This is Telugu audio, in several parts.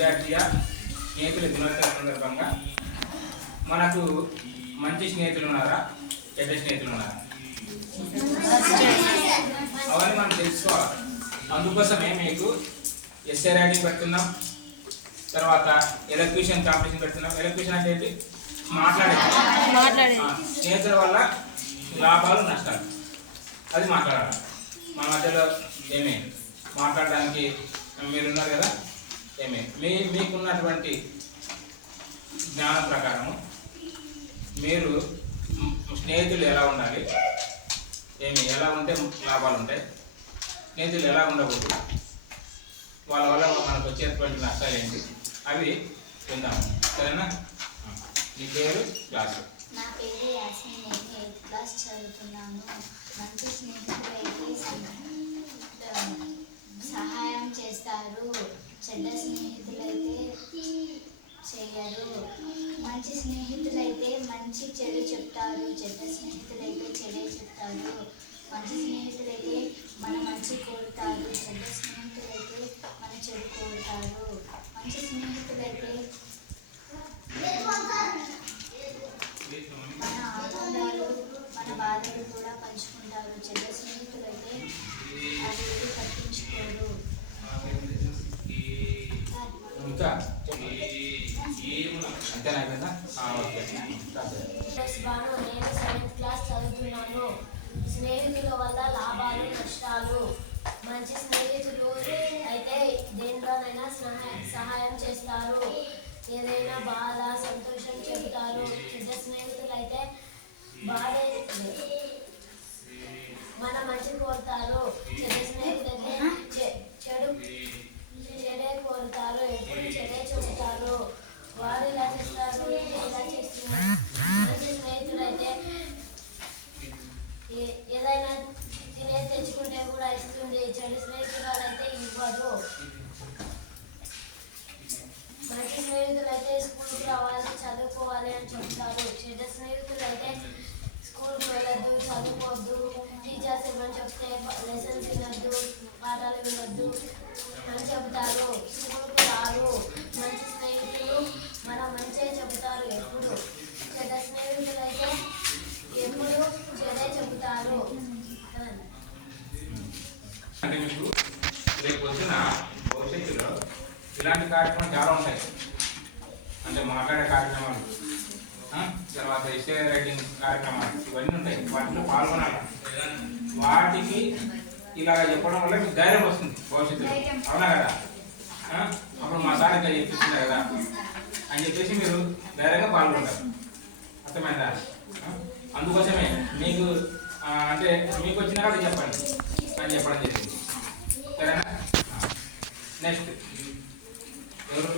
జాతీయ స్నేహితుల దినోత్సవ సందర్భంగా మనకు మంచి స్నేహితులు ఉన్నారా, చెడ్డ స్నేహితులు ఉన్నారా? అవన్నీ మనం తెలుసుకోవాలి. అందుకోసమే మీకు ఎస్ఏ రైటింగ్ పెడుతున్నాం, తర్వాత ఎలక్యూషన్ కాంపిటీషన్ పెడుతున్నాం. ఎలక్యూషన్ అంటే ఏంటి? మాట్లాడేది. స్నేహితుల వల్ల లాభాలు నష్టాలు అది మాట్లాడాలి. మా మధ్యలో ఏమే మాట్లాడడానికి మీరున్నారు కదా, ఏమే మీకున్నటువంటి జ్ఞానం ప్రకారము మీరు స్నేహితులు ఎలా ఉండాలి, ఎలా ఉంటే లాభాలు ఉంటాయి, స్నేహితులు ఎలా ఉండకూడదు, వాళ్ళ వల్ల మనకు వచ్చేటువంటి నష్టాలు ఏంటి అవి విందాము. సరేనా? మీ పేరు, క్లాస్? నా పేరు యాస్మిన్. నేను 8th క్లాస్ చదువుతున్నాను. మంచి స్నేహితులు అయితే సహాయం చేస్తారు, చెడ్డ స్నేహితులైతే చేయరు. మంచి స్నేహితులైతే మంచి చెడు చెప్తారు, చెడ్డ స్నేహితులైతే చెడే చెప్తారు. మంచి స్నేహితులైతే మన మంచి కోరుతారు, చెడ్డ స్నేహితులైతే మన చెడు కోరుతారు. మంచి స్నేహితులైతే మన ఆనందాలు మన బాధలు కూడా పంచుకుంటారు, చెడ్డ స్నేహితులైతే అది పట్టించుకోరు. ఇంకా అంతేనా? నేను 7th క్లాస్ చదువుతున్నాను. స్నేహితుల వల్ల లాభాలు నష్టాలు. మంచి స్నేహితులు అయితే దేనిలోనైనా సహాయం చేస్తారు, ఏదైనా బాధ సంతోషం చెబుతారు. చెడ్డ స్నేహితులు అయితే మన మంచి కోరుతారు, చెడ్డ స్నేహితులు అయితే చెడే కోరుతారు, ఎప్పుడు చెడే చెబుతారు. వాడు ఇలా చేస్తారు, ఇలా చేస్తున్నారు. మంచి స్నేహితులు అయితే ఏదైనా తెచ్చుకుంటే కూడా ఇస్తుంది, చెడు స్నేహితులు అయితే ఇవ్వదు. మంచి స్నేహితులు అయితే స్కూల్కి రావాలి, చదువుకోవాలి అని చెప్తారు. చెడ్డ స్నేహితులు అయితే స్కూల్కి వెళ్ళొద్దు, చదువుకోవద్దు, టీచర్స్ ఏమని చెప్తే లెసన్స్ వినొద్దు, పాఠాలు వినొద్దు అని చెబుతారు. స్కూల్కి రారు. మంచి స్నేహితులు మన మంచిగా చెబుతారు ఎప్పుడు. చెడ్డ స్నేహితులు అయితే ఎప్పుడు చెడే చెబుతారు. అంటే మీకు రేపు వచ్చిన భవిష్యత్తులో ఇలాంటి కార్యక్రమాలు చాలా ఉంటాయి. అంటే మాట్లాడే కార్యక్రమాలు, తర్వాత ఎస్ఏ రైటింగ్ కార్యక్రమాలు, ఇవన్నీ ఉంటాయి. వాటిలో పాల్గొనాలి. వాటికి ఇలా చెప్పడం వల్ల మీకు ధైర్యం వస్తుంది భవిష్యత్తులో. అవునా కదా? అప్పుడు మా సార్ ఇంకా చెప్పిస్తుంది కదా అని చెప్పేసి మీరు ధైర్యంగా పాల్గొంటారు. అర్థమైందా? అందుకోసమే మీకు అంటే మీకు వచ్చిన కదా చెప్పండి అని చెప్పడం జరిగింది. సరేనా? నెక్స్ట్ ఎవరు?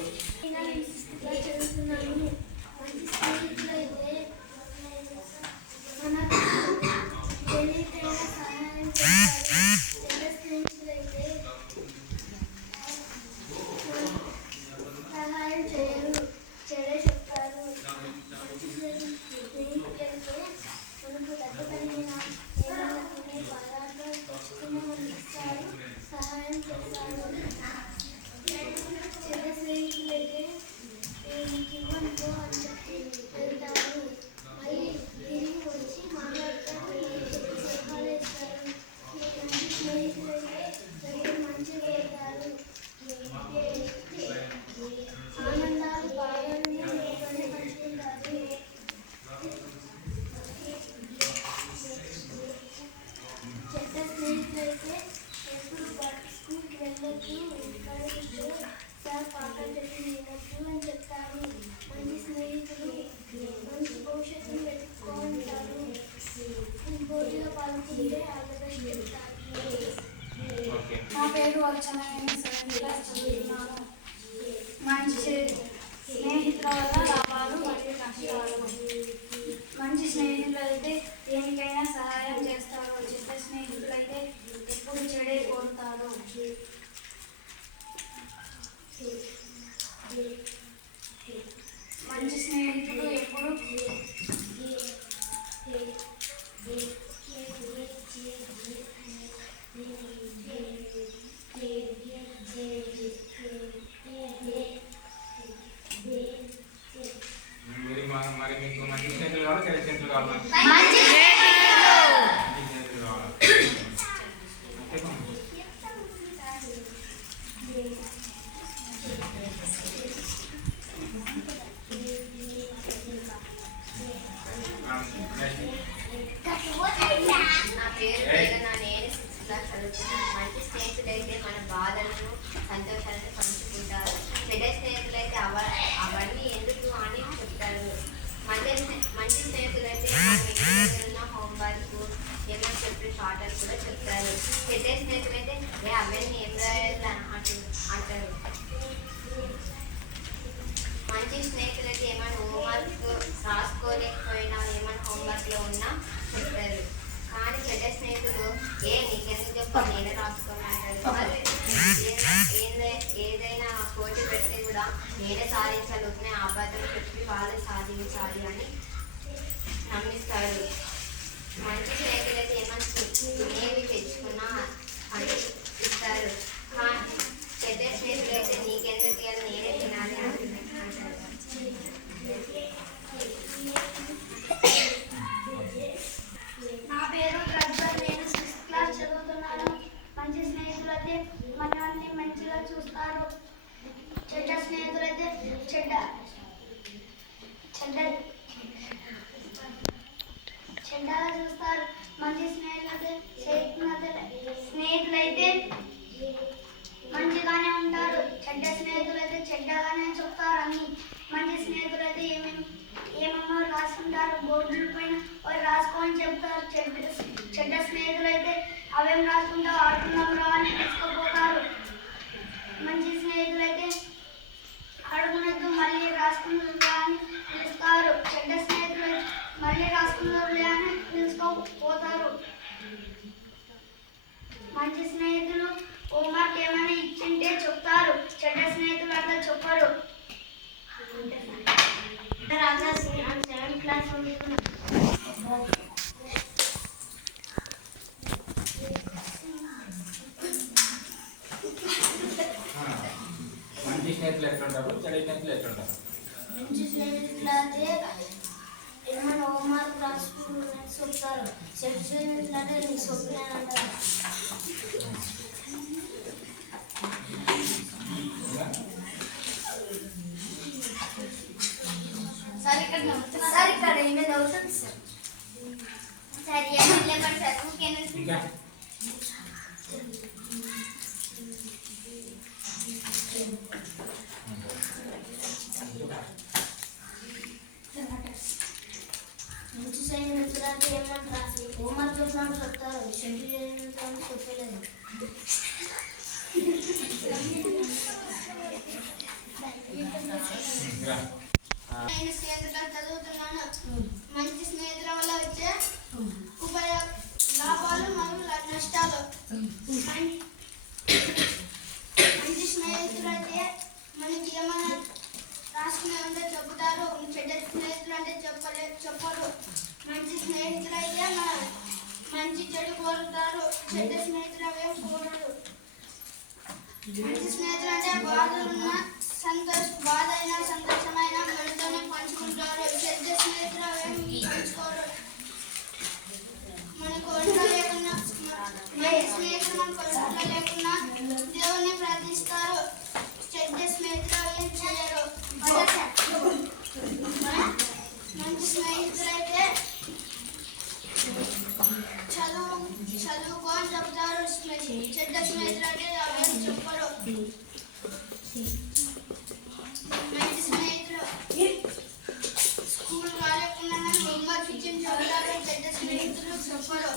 సహాయం చేయరు, చెడే చెప్తారు. మంచి స్నేహితులైతే మనకు దగ్గరపడిన ఏదైనా తినే పదార్థాలు తెచ్చుకున్నామని ఇస్తారు, సహాయం చేస్తారు. చెడ్డ స్నేహితులైతే నీకు ఇవ్వనుకో అని చెప్పి వెళ్తారు, మళ్ళీ తిరిగి వచ్చి మాట్లాడతారు, సలహాలు ఇస్తారు. మంచి స్నేహితులైతే దగ్గర మంచి వెళ్తారు, ఆనందాలు బాధలను మీతోనే పంచుకుంటారు. చెడ్డ స్నేహితులైతే ఎప్పుడు స్కూల్కి వెళ్ళొద్దు, ఇక్కడ సార్ పాఠం చెప్పి వినొద్దు అని చెప్తారు. మంచి స్నేహితులు మంచి భవిష్యత్తును వెతుక్కోంటారు, పోటీలో పాల్గొంటే ఆంధ్రప్రదేశ్ చెప్తారు. నా పేరు అర్చన. నేను 7th క్లాస్ చదువుతున్నాను. మంచి స్నేహితుల వల్ల లాభాలు మరియు నష్టాలు. మంచి స్నేహితులు అయితే దేనికైనా సహాయం చేస్తారు, చెడ్డ స్నేహితులు అయితే ఎప్పుడు చెడే కోరుతారు. మంచి స్నేహితులు ఎప్పుడు అని కూడా చెప్తారు. చెడ్డ స్నేహితులైతే ఏ అబ్బాయిని ఏం రాయాలి అంటారు. మంచి స్నేహితులైతే ఏమైనా హోంవర్క్ రాసుకోలేకపోయినా ఏమైనా హోంవర్క్లో ఉన్నా చెప్తారు. కానీ చెడ్డ స్నేహితులు నీకెందుకు చెప్పాలి నేనే రాసుకోమంటారు. మరి ఏదైనా పోటీ పెడితే కూడా నేనే సాధించాలి అబద్ధం చెప్పి వాళ్ళు సాధించాలి అని నమ్మిస్తారు. మంచి స్నేహితులైతే ఏమైనా తినేవి తెచ్చుకున్నా అని ఇస్తారు. కానీ చెడ్డ స్నేహితులైతే నీకెందుకు ఇవ్వాలి నేనే తినాలి అంటారు. నా పేరు ప్రజ్వల్, నేను 6th క్లాస్ చదువుతున్నాను. మంచి స్నేహితులైతే మనల్ని మంచిగా చూస్తారు. చెడ్డ స్నేహితులైతే చెడ్డగా చూస్తారు. మంచి స్నేహితులైతే మంచిగానే ఉంటారు. చెడ్డ స్నేహితులైతే చెడ్డగానే చెప్తారు అన్ని. మంచి స్నేహితులైతే ఏమేమో రాసుకుంటారు బోర్డుల పైన వారు రాసుకోని చెప్తారు. చెడ్డ స్నేహితులైతే అవేం రాసుకుంటారు ఆడుకుందాం రా అని తీసుకుపోతారు. మంచి స్నేహితులైతే ఆడుకున్నట్టు మళ్ళీ రాసుకుంటారు అని పిలుస్తారు. చెడ్డ స్నేహితులైతే మళ్ళీ రాసుకుంటారులే అని పిలుచుకోపోతారు. మంచి స్నేహితులు హోంవర్క్ ఏమైనా ఇచ్చింటే చెప్తారు. చెడ్డ స్నేహితులు అట్లా చెప్పరు. రాజా 7th క్లాస్ మంచి స్నేహితులు ఎట్లుంటారు, చెడు స్నేహితులు ఎట్లుంటారు? మంచి స్నేహితులు అయితే ఏమైనా హోంవర్క్ రాసుకుని చెప్తారు. చెడు స్నేహితులు అంటే నీకు చెప్పినా అంటారు. సార్ ఇక్కడ ఏమేది అవుతుంది సార్? సరే లేకపోతే సార్ ఓకేనా? ఇంకా మంచి స్నేహితులు అంటే ఏమన్నా హోంవర్క్ చెప్పినట్టు చెప్తారు. చెడు స్నేహితులు అంటే చెప్పలేదు. నేను స్నేహితులు చదువుతున్నాను. మంచి స్నేహితుల వల్ల వచ్చే లాభాలు మరియు నష్టాలు. మంచి స్నేహితులు అయితే మనకి ఏమైనా రాసుకునే ఉంటే చెబుతారు. చెడ్డ స్నేహితులు అంటే చెప్పరు. మంచి స్నేహితులు అయితే మంచి చెడు కోరుతారు. చెడ్డ స్నేహితులు అవేం కోరరు. మంచి స్నేహితులు అంటే బాధ అయినా సంతోషమైన మనతోనే పంచుకుంటారు. చెడ్డ స్నేహితులు అవేం పంచుకోరు. మనకు వంట లేకున్నా స్నేహితులు మనకు వంట లేకున్నా దేవుణ్ణి ప్రార్థిస్తారు. చెడ్డ స్నేహితులు అవేం చేయరు. మంచి స్నేహితులైతే చదువుకో అని చెప్తారు. చెడ్డ స్నేహితులు అంటే అవేం చెప్పరు. మంచి స్నేహితులు స్కూల్ కాలేకుండా హోంవర్క్ ఇచ్చి చెప్తారు. చెడ్డ స్నేహితులు చెప్పరు.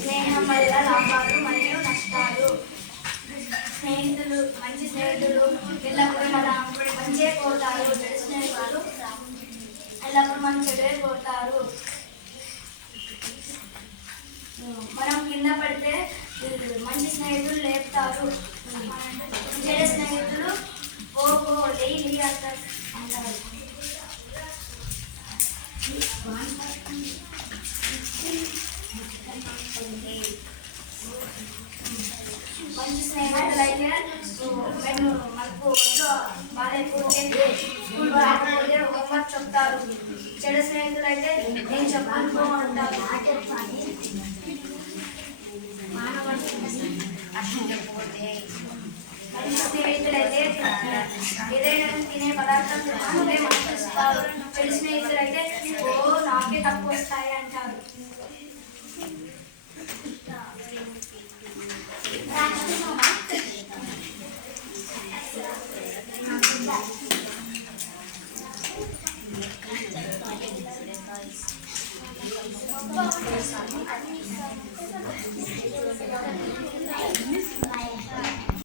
స్నేహం వల్ల లాభాలు మరియు నష్టాలు. స్నేహితులు మంచి స్నేహితులు ఎల్లప్పుడూ మన మంచిగా కోరుతారు. చెడు స్నేహితులు ఎల్లప్పుడూ మనం చెడువే కోరుతారు. మనం కింద పడితే మంచి స్నేహితులు లేపుతారు. చెడు స్నేహితులు ఓహో లేని అంటారు. మంచి స్నేహితులు అయితే మనకు బాగాలేకపోతే స్కూల్ రాకపోతే హోంవర్క్ చెప్తారు. చెడు స్నేహితులు అయితే నేను చెప్పాలనుకో అంటారు. మంచి స్నేహితులు అయితే ఏదైనా తినే పదార్థం మనకి ఇస్తారు. చెడు స్నేహితులు అయితే ఓ నాకే తక్కువ వస్తాయి అంటారు.